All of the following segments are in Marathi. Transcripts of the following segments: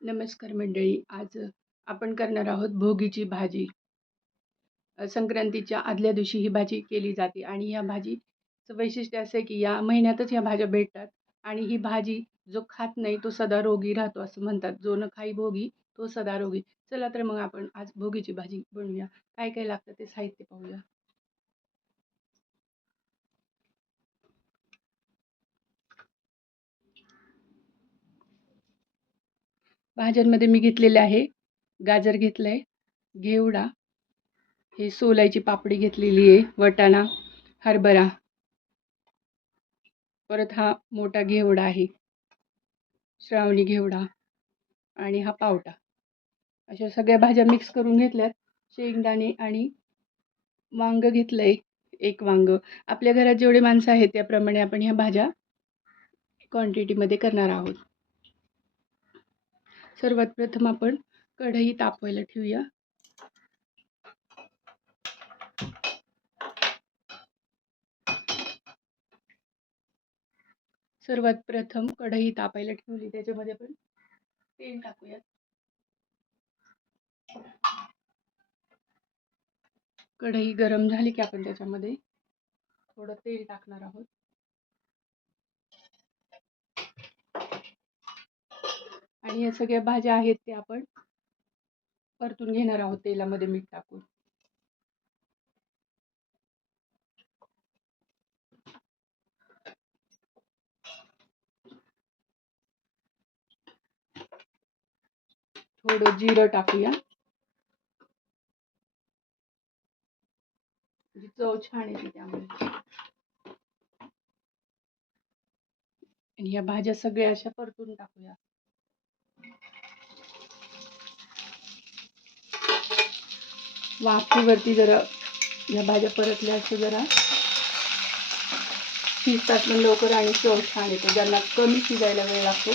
नमस्कार मंडळी. आज आपण करणार आहोत भोगीची भाजी. संक्रांतीच्या आदल्या दिवशी ही भाजी केली जाते आणि या भाजीचं वैशिष्ट्य असं आहे की या महिन्यातच ह्या भाज्या भेटतात आणि ही भाजी जो खात नाही तो सदा रोगी राहतो असं म्हणतात. जो न खाई भोगी तो सदा रोगी. चला तर मग आपण आज भोगीची भाजी बनवूया. काय काय लागतं ते साहित्य पाहूया. भाज्यांमध्ये मी घेतलेले आहे गाजर घेतलंय, घेवडा, हे सोलायची पापडी घेतलेली आहे, वटाणा, हरभरा, परत हा मोठा घेवडा आहे, श्रावणी घेवडा आणि हा पावटा. अशा सगळ्या भाज्या मिक्स करून घेतल्यात. शेंगदाणे आणि वांग घेतलंय, एक वांग. आपल्या घरात जेवढे माणसं आहेत त्याप्रमाणे आपण ह्या भाज्या क्वांटिटीमध्ये करणार आहोत. सर्वात प्रथम आपण कढई तापवायला ठेवूया. सर्वात प्रथम कढई तापायला ठेवली, त्याच्यामध्ये आपण तेल टाकूया. कढई गरम झाली की आपण त्याच्यामध्ये थोडं तेल टाकणार आहोत. आणि या सगळ्या भाज्या आहेत त्या आपण परतून घेणार आहोत तेलामध्ये मीठ टाकून. थोडं जिरं टाकूया, चव छान येते त्यामुळे. आणि या भाज्या सगळ्या अशा परतून टाकूया. वाफेवरती जरा या भाज्या परतल्या असं जरा शिजतात पण लवकर आणि चव छान येते. ज्यांना कमी शिजायला वेळ लागतो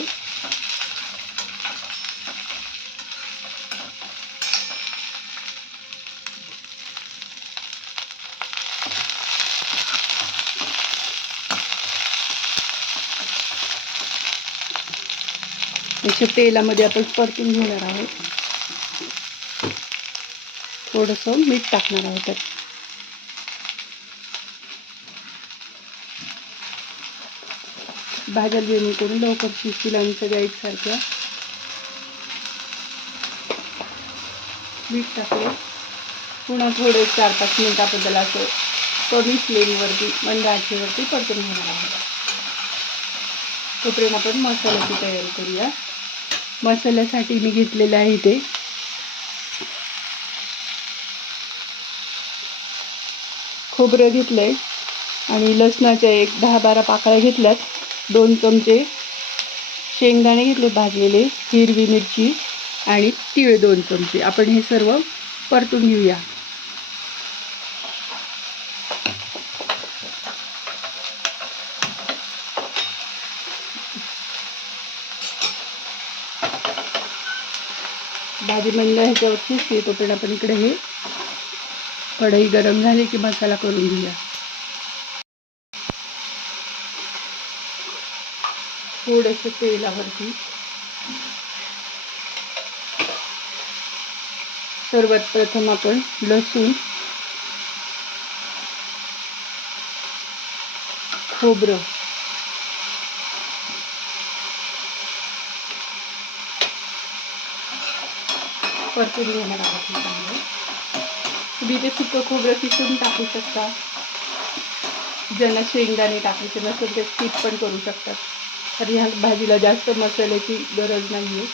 अशा तेलामध्ये आपण परतून घेणार आहोत. थोडंसं मीठ टाकणार आहोत त्यात. भाज्या जेणेकरून लवकर शिजतील आणि सगळ्या एकसारख्या. मीठ टाकले, पुन्हा थोडे 4-5 मिनिट आपण त्याला असं कमी फ्लेमवरती मंद आचेवरती परतून घेणार आहोत. तोपर्यंत आपण मसाल्याची तयारी करूया. मसाल्यासाठी मी घेतलेलं आहे ते खोबरं घेतलंय आणि लसणाच्या एक 10-12 पाकळ्या घेतल्यात, 2 चमचे शेंगदाणे घेतले भाजलेले, हिरवी मिरची आणि तीळ 2 चमचे. आपण हे सर्व परतून घेऊया. भाजी मंद ह्याच्यावर शिजते तोपर्यंत आपण इकडे हे कढई गरम झाली की मसाला करून घेऊया. थोडंसं तेलावरती सर्वात प्रथम आपण लसूण, खोबरं, परतून घेणार आहोत. तुम्ही ते सुकं खोबरं किसून टाकू शकता. ज्यांना शेंगदाणे टाकायचे नसेल ते स्किप पण करू शकतात. तर ह्या भाजीला जास्त मसाल्याची गरज नाही आहे.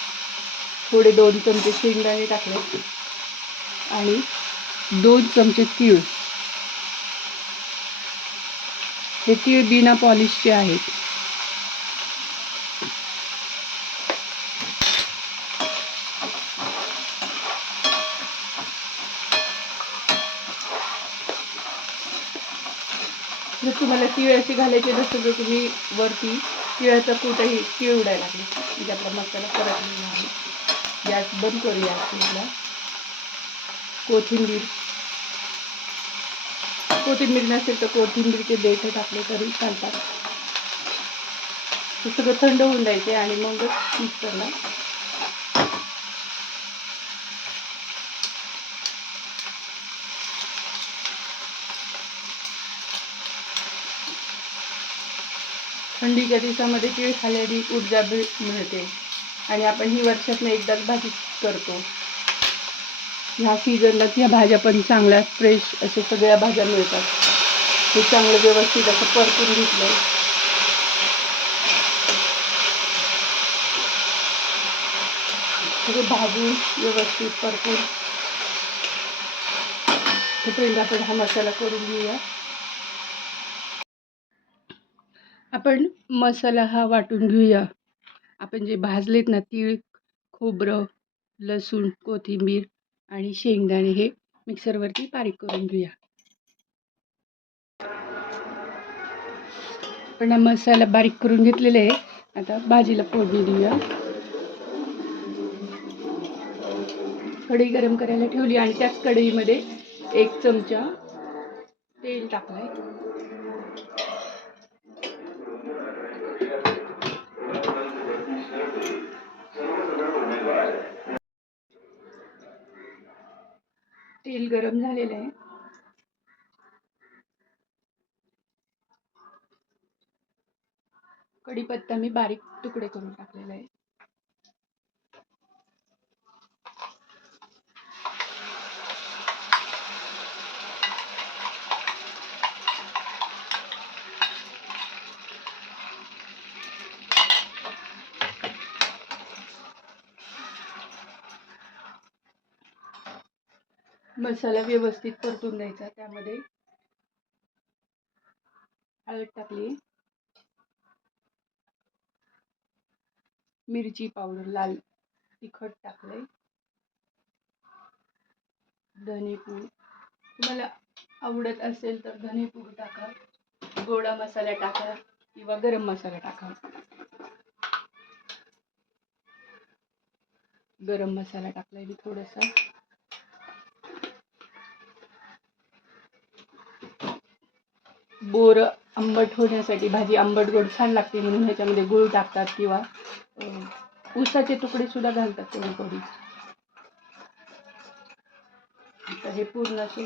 थोडे 2 चमचे शेंगदाणे टाकले आणि 2 चमचे तीळ. हे तीळ बिना पॉलिशचे आहेत. जर तुम्हाला तीळ अशी घालायची नसेल तर तुम्ही वरती तिळाचा कूटही तीळ उडायला लागले म्हणजे आपला मसाला परतलेला आहे. गॅस बंद करूया. आपल्याला कोथिंबीर नसेल तर कोथिंबीरचे देठ टाकले तरी चालतात. हे सगळं थंड होऊन द्यायचे आणि मगच मिक्सरला थंडीच्या दिवसामध्ये तीळ खाल्ल्याने ऊर्जा मिळते आणि आपण ही वर्षातून एकदाच भाजी करतो. ह्या सीझनला ह्या भाज्या पण चांगल्या फ्रेश अशा सगळ्या भाज्या मिळतात. हे चांगलं व्यवस्थित असं परतून घेतलं. सगळं भाजून व्यवस्थित परतून तोपर्यंत आपण हा मसाला करून घेऊया. आपण मसाला हा वाटून घेऊया. आपण जे भाजलेत ना तीळ, खोबरं, लसूण, कोथिंबीर आणि शेंगदाणे हे मिक्सरवरती बारीक करून घेऊया. आपण हा मसाला बारीक करून घेतलेला आहे. आता भाजीला फोडणी देऊया. कढई गरम करायला ठेवली आणि त्याच कढईमध्ये 1 चमचा तेल टाकलंय. तेल गरम झालेलं आहे. कढीपत्ता मी बारीक तुकडे करून टाकलेला आहे. मसाला व्यवस्थित परतून द्यायचा. त्यामध्ये हळद टाकली, मिरची पावडर, लाल तिखट टाकले, धनेपूड, तुम्हाला आवडत असेल तर धनेपूड टाका, गोडा मसाला टाका किंवा गरम मसाला टाका. गरम मसाला टाकलाय मी थोडासा. बोर आंबट होण्यासाठी, भाजी आंबट गोड छान लागते म्हणून ह्याच्यामध्ये गूळ टाकतात किंवा ऊसाचे तुकडे सुद्धा घालतात कोणी कोणी. आता हे पूर्ण असे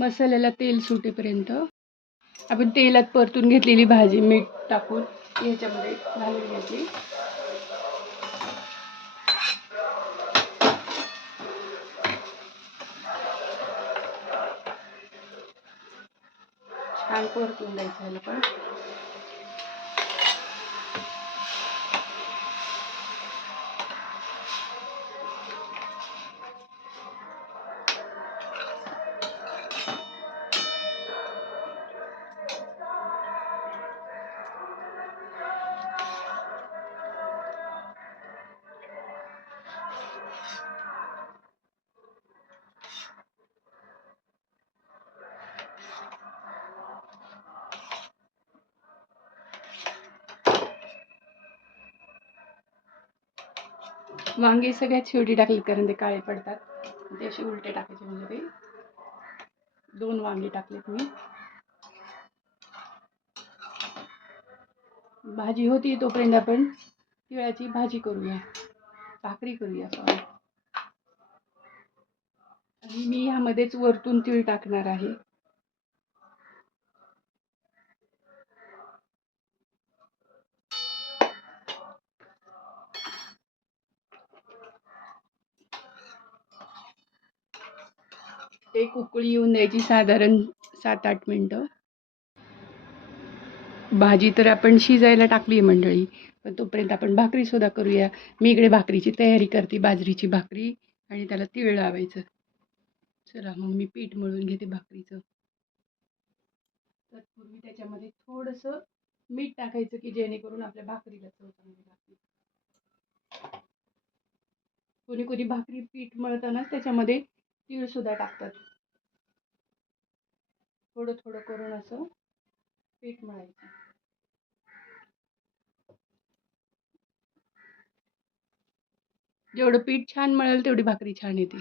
मसाल्याला तेल सुटेपर्यंत आपण तेलात परतून घेतलेली भाजी मीठ टाकून ह्याच्यामध्ये घालून घ्यायची. छान परतून द्यायचं ह्याला पण. वांगी सगळ्यात शेवटी टाकली कारण ते काळे पडतात. ते असे उलटे टाकायचे. म्हणजे ते 2 वांगी टाकलेत मी. भाजी होती तोपर्यंत आपण तिळाची भाजी करूया, भाकरी करूया सॉरी. आणि मी ह्यामध्येच वरतून तीळ टाकणार आहे. एक उकळी येऊन द्यायची साधारण 7-8 मिनिटं. भाजी तर आपण शिजायला टाकली आहे मंडळी, पण तोपर्यंत आपण भाकरी सुद्धा करूया. मी इकडे भाकरीची तयारी करते, बाजरीची भाकरी, आणि त्याला तीळ लावायचं. चला मग मी पीठ मळून घेते भाकरीचं. तत्पूर्वी त्याच्यामध्ये थोडंसं मीठ टाकायचं की जेणेकरून आपल्या भाकरीला चव चांगली लागते. कोणी कोणी भाकरी पीठ मळताना त्याच्यामध्ये तीळ सुद्धा टाकतात. थोडं थोडं करून असं पीठ मळायचं. जेवढं पीठ छान मळेल तेवढी भाकरी छान येते.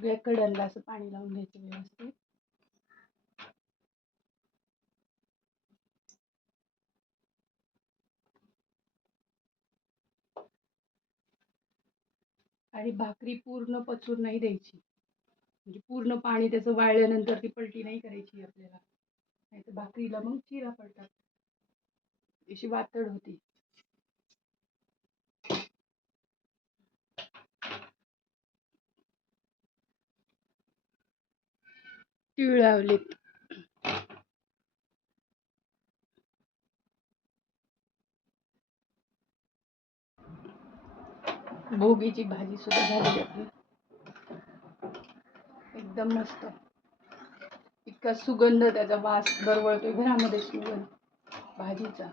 सगळ्या कड्यांना असं पाणी लावून घ्यायचं व्यवस्थित. आणि भाकरी पूर्ण पचून नाही द्यायची, म्हणजे पूर्ण पाणी त्याचं वाळल्यानंतर ती पलटी नाही करायची आपल्याला, नाही तर भाकरीला मग चिरा पडतात, अशी वातड होती. तीळ लावलेत. भोगीची भाजी सुद्धा झाली आपली, एकदम मस्त. इतका सुगंध, त्याचा वास दरवळतोय घरामध्ये, सुगंध भाजीचा.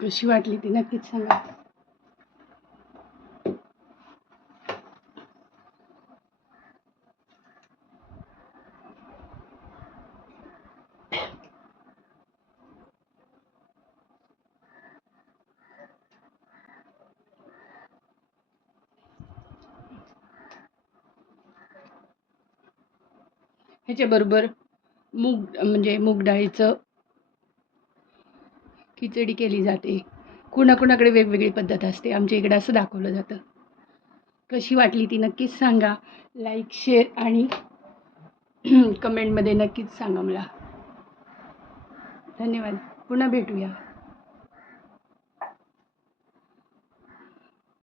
कशी वाटली ती नक्कीच सांगा. ह्याच्याबरोबर म्हणजे मूग डाळीचं खिचडी केली जाते. कुणाकुणाकडे वेगवेगळी पद्धत असते, आमच्या इकडे असं दाखवलं जातं. कशी वाटली ती नक्कीच सांगा. लाईक, शेअर आणि कमेंटमध्ये नक्कीच सांगा मला. धन्यवाद. पुन्हा भेटूया.